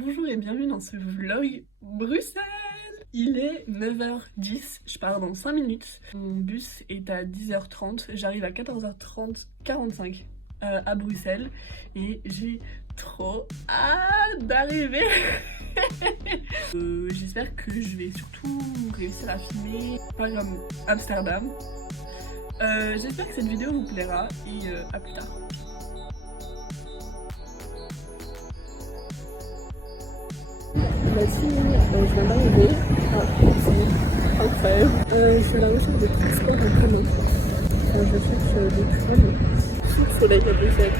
Bonjour et bienvenue dans ce vlog Bruxelles. Il est 9h10, je pars dans 5 minutes. Mon bus est à 10h30, j'arrive à 14h30, 45 à Bruxelles et j'ai trop hâte d'arriver. J'espère que je vais surtout réussir à filmer, pas comme Amsterdam. J'espère que cette vidéo vous plaira et à plus tard. Mathilde, je viens d'arriver. Ah, c'est incroyable. Je suis à la recherche de transport en commun. Je cherche des trams sous le soleil à Bruxelles.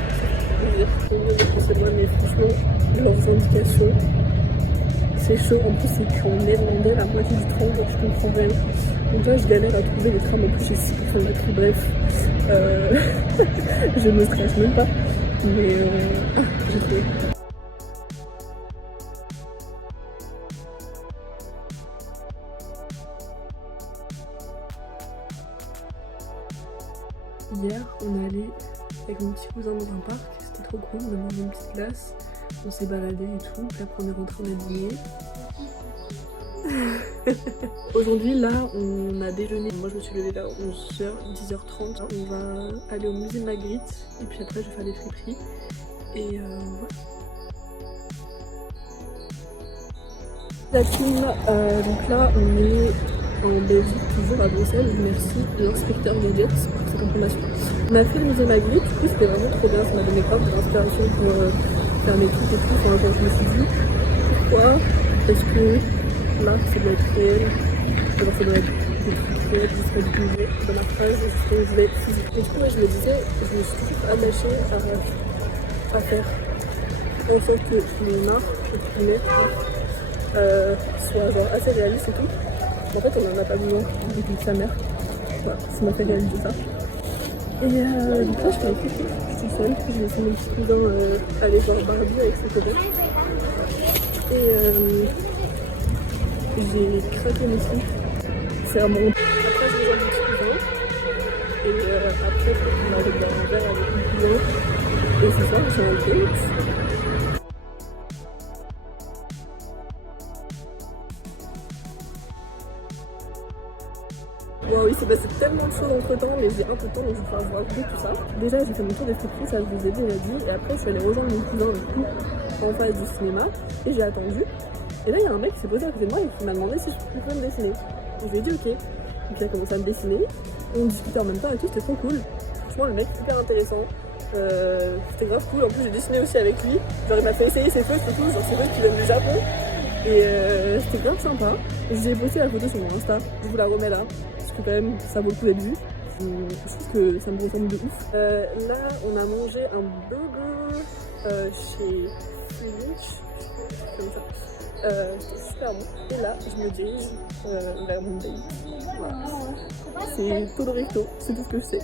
C'est mieux de bruxellois, mais franchement, leurs indications, c'est chaud. En plus, c'est qu'en néerlandais, la moitié du train, donc je comprends rien. Donc là, je galère à trouver les trams. En plus, j'ai 6% de batterie. Bref, je me stresse même pas. Mais j'ai trouvé. Hier, on est allé avec mon petit cousin dans un parc, c'était trop cool, on a mangé une petite glace, on s'est baladé et tout, puis après on est rentré, on a dîné. Aujourd'hui, là, on a déjeuné. Moi, je me suis levée vers 11h, 10h30. On va aller au musée Magritte, et puis après, je vais faire des friperies. Et voilà. La team, donc là, on est en Belgique, toujours à Bruxelles. Merci l'inspecteur Gadget pour cette information. On a fait le musée Magritte, du coup c'était vraiment trop bien, ça m'a donné grave de l'inspiration pour faire mes trucs et tout. Enfin, genre, je me suis dit, pourquoi est-ce que là ça doit être réel, alors ça doit être des trucs réels qui seraient utilisés dans ma phrase, et ce que je voulais être physique. Et du coup, ouais, je me disais, je me suis toujours attachée à faire en sorte que mes marques, entre guillemets, soit genre assez réaliste et tout. En fait, on en a pas besoin depuis sa mère. Voilà, ça m'a fait réaliser ça. Et donc là, je fais écouter, je suis seule. J'ai laissé mon petit cousin aller voir Barbie avec ses copains. Et j'ai craqué mes slips. C'est un bon. Après, je rejoins mon petit cousin. Et après, on va aller boire un verre avec mon cousin. Et ce soir, j'ai un date. Bon, oui, c'est passé tellement de choses entre temps, mais j'ai un peu de temps donc je vais pouvoir vous raconter tout ça. Déjà, j'ai fait mon tour des friperies, ça je vous ai déjà dit, et après je suis allée rejoindre mon cousin du coup en face du cinéma, et j'ai attendu. Et là, il y a un mec qui s'est posé à côté de moi et qui m'a demandé si je pouvais me dessiner. Et je lui ai dit ok. Donc il a commencé à me dessiner, on discutait en même temps et tout, c'était trop cool. Franchement, le mec super intéressant. C'était grave cool, en plus j'ai dessiné aussi avec lui. Genre, il m'a fait essayer ses feuilles, surtout, genre ses feuilles qui viennent du Japon. Et c'était grave sympa. J'ai posté la photo sur mon Insta, je vous la remets là. Quand même, ça vaut le coup d'être vu. Je trouve que ça me ressemble de ouf. Là, on a mangé un burger chez French, comme ça. C'était super bon. Et là, je me dirige vers mon date. Voilà. C'est Todo Recto, c'est tout ce que je sais.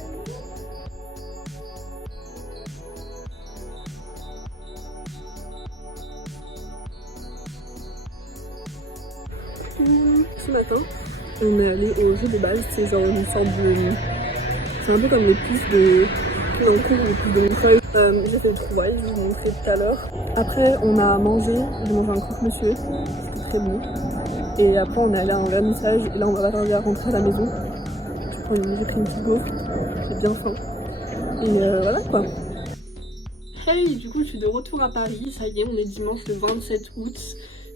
Ce matin, on est allé au jeu de base, c'est genre une sorte de... C'est un peu comme les puces de Pinancourt ou les puces de Montreuil. J'ai fait le trouvaille, je vous ai montré tout à l'heure. Après on a mangé, j'ai mangé un croque-monsieur, c'était très bon. Et après on est allé à un vernissage et là on va pas tarder à rentrer à la maison. J'ai pris une petite gaufre, j'ai bien faim. Et voilà quoi. Hey, du coup je suis de retour à Paris, ça y est, on est dimanche le 27 août.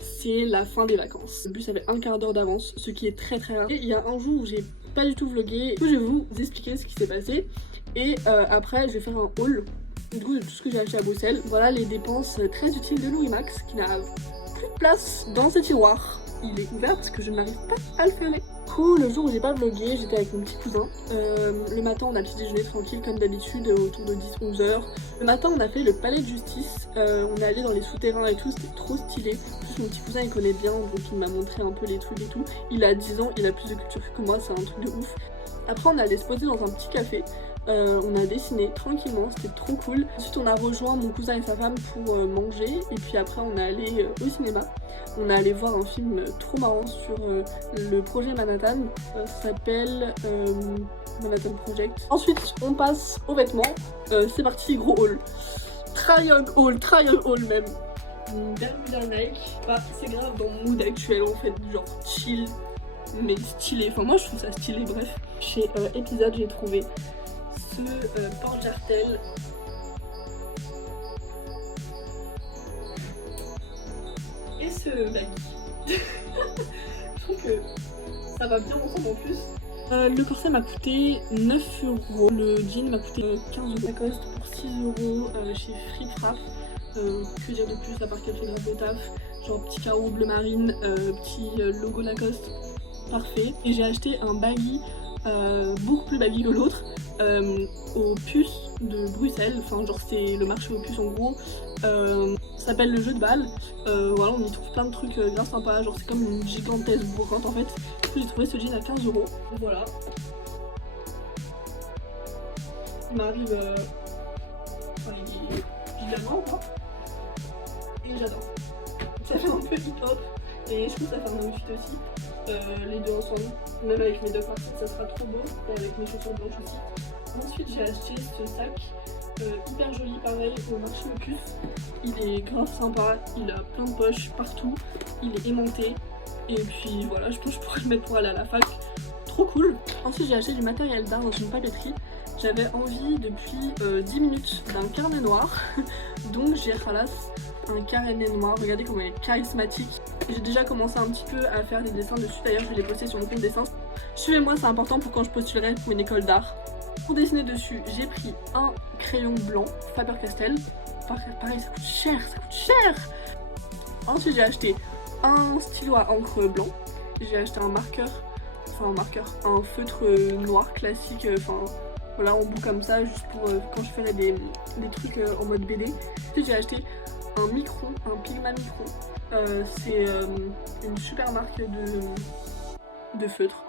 C'est la fin des vacances. Le bus avait un quart d'heure d'avance, ce qui est très très rare. Et il y a un jour où j'ai pas du tout vlogué. Du coup, je vais vous expliquer ce qui s'est passé. Et après, je vais faire un haul du coup de tout ce que j'ai acheté à Bruxelles. Voilà les dépenses très utiles de Louis Max qui n'a plus de place dans ses tiroirs. Il est ouvert parce que je n'arrive pas à le fermer. Du coup, le jour où j'ai pas vlogué, j'étais avec mon petit cousin. Le matin, on a petit déjeuner tranquille comme d'habitude autour de 10-11 h. Le matin, on a fait le palais de justice. On est allé dans les souterrains et tout, c'était trop stylé. En plus, mon petit cousin, il connaît bien, donc il m'a montré un peu les trucs et tout. Il a 10 ans, il a plus de culture que moi, c'est un truc de ouf. Après, on est allé se poser dans un petit café. On a dessiné tranquillement, c'était trop cool. Ensuite on a rejoint mon cousin et sa femme pour manger et puis après on est allé au cinéma. On est allé voir un film trop marrant sur le projet Manhattan, ça s'appelle Manhattan Project. Ensuite on passe aux vêtements, c'est parti, gros haul. Triangle haul même. Une Bermuda Nike. Bah, c'est grave dans mon mood actuel en fait, genre chill mais stylé. Enfin, moi je trouve ça stylé, bref. Chez Épisode, j'ai trouvé ce porte-jartel. Et ce baggy. Je trouve que ça va bien ensemble en plus. Le corset m'a coûté 9 €. Le jean m'a coûté 15 €. Lacoste pour 6 € chez Fric Frapp. Que dire de plus à part qu'elle fait grave de taf. Genre petit carreau bleu marine, petit logo Lacoste. Parfait. Et j'ai acheté un baggy beaucoup plus baggy que l'autre aux puces de Bruxelles. Enfin genre c'est le marché aux puces en gros. Ça s'appelle le jeu de balle. Voilà, on y trouve plein de trucs bien sympas. Genre c'est comme une gigantesque brocante en fait. Du coup j'ai trouvé ce jean à 15 €. Voilà. Il m'arrive il est gigamment quoi. Et j'adore. Ça fait un peu hip-hop. Et je trouve que ça fait un outfit aussi. Les deux ensemble, même avec mes deux parties, ça sera trop beau, et avec mes chaussures blanches aussi. Ensuite j'ai acheté ce sac, hyper joli pareil, au marché aux puces. Il est grave sympa, il a plein de poches partout, il est aimanté, et puis voilà, je pense que je pourrais le mettre pour aller à la fac, trop cool. Ensuite j'ai acheté du matériel d'art dans une papeterie. J'avais envie depuis 10 minutes d'un carnet noir, donc j'ai ralasse un carnet noir. Regardez comment il est charismatique. J'ai déjà commencé un petit peu à faire des dessins dessus, d'ailleurs je vais les poster sur mon compte dessin. Suivez-moi, c'est important pour quand je postulerai pour une école d'art. Pour dessiner dessus, j'ai pris un crayon blanc Faber-Castell. Pareil, ça coûte cher, ça coûte cher. Ensuite j'ai acheté un stylo à encre blanc. J'ai acheté un marqueur, un feutre noir classique, enfin voilà, en bout comme ça, juste pour quand je ferai des trucs en mode BD. Ensuite j'ai acheté un micron, un Pigma micron. C'est une super marque de feutre.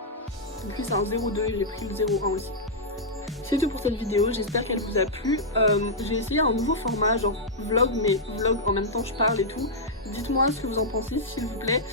Donc lui c'est un 02 et j'ai pris le 01 aussi. C'est tout pour cette vidéo, j'espère qu'elle vous a plu. J'ai essayé un nouveau format, genre vlog, mais vlog en même temps je parle et tout. Dites-moi ce que vous en pensez s'il vous plaît.